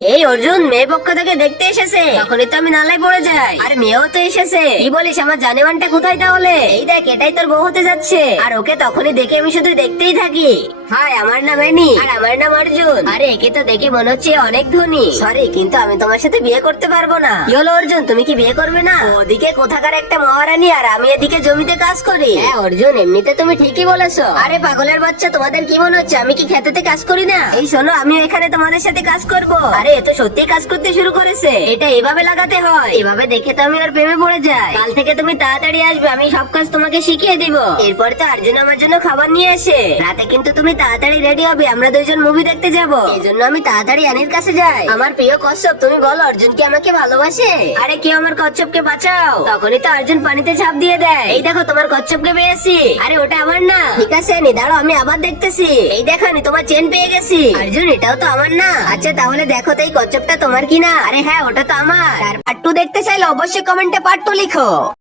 এই অর্জুন, মেয়ে পক্ষ থেকে দেখতে এসেছে, তখনই তো আমি নালায় পড়ে যাই। আর মেয়েও তো এসেছে। কি বলিস, আমার জানেমানটা কোথায় তাহলে? এই দেখ, এটাই তোর বউ হতে যাচ্ছে। আর ওকে তখনই দেখে আমি শুধু দেখতেই থাকি। হাই, আমার নাম এনি আর আমার নাম অর্জুন। আরে একে তো দেখে মনে হচ্ছে অনেক ধনী। সরি, কিন্তু আমি তোমার সাথে বিয়ে করতে পারবো না। কি হলো অর্জুন, তুমি কি বিয়ে করবে না? ওদিকে কোথাকার একটা মহারানী আর আমি এদিকে জমিতে কাজ করি। হ্যাঁ অর্জুন, এমনিতে তুমি ঠিকই বলেছো। আরে পাগলের বাচ্চা, তোমাদের কি মনে হচ্ছে আমি কি খেতেতে কাজ করি না? এই শোনো, আমি এখানে তোমাদের সাথে কাজ করব। আরে এ তো সত্যি কাজ করতে শুরু করেছে। এটা এভাবে লাগাতে হয়। এভাবে দেখে তো আমি আর প্রেমে পড়ে যাই। কাল থেকে তুমি তাড়াতাড়ি আসবে, আমি সব কাজ তোমাকে শিখিয়ে দিব। এরপর তো অর্জুন আমার জন্য খাবার নিয়ে আসে। রাতে কিন্তু তুমি তাড়াতাড়ি রেডি হবে, আমরা দুইজন মুভি দেখতে যাব। এই জন্য আমি তাড়াতাড়ি আনির কাছে যাই। আমার প্রিয় কচ্ছপ, তুমি বলো অর্জুন কি আমাকে ভালোবাসে? আরে কেউ আমার কচ্ছপকে বাঁচাও। তখনই তো অর্জুন পানিতে ঝাঁপ দিয়ে দেয়। এই দেখো, তোমার কচ্ছপকে পেয়েছি। আরে ওটা আমার না। ঠিক আছে নি, দাঁড়াও আমি আবার দেখতেছি। এই দেখো নি, তোমার চেন পেয়ে গেছি। অর্জুন, এটাও তো আমার না। আচ্ছা তাহলে দেখো তো এই কচ্ছপটা তোমার কিনা। আরে হ্যাঁ, ওটা তো আমার। আর পার্ট 2 দেখতে চাইলে অবশ্যই কমেন্টে পার্ট 2 লিখো।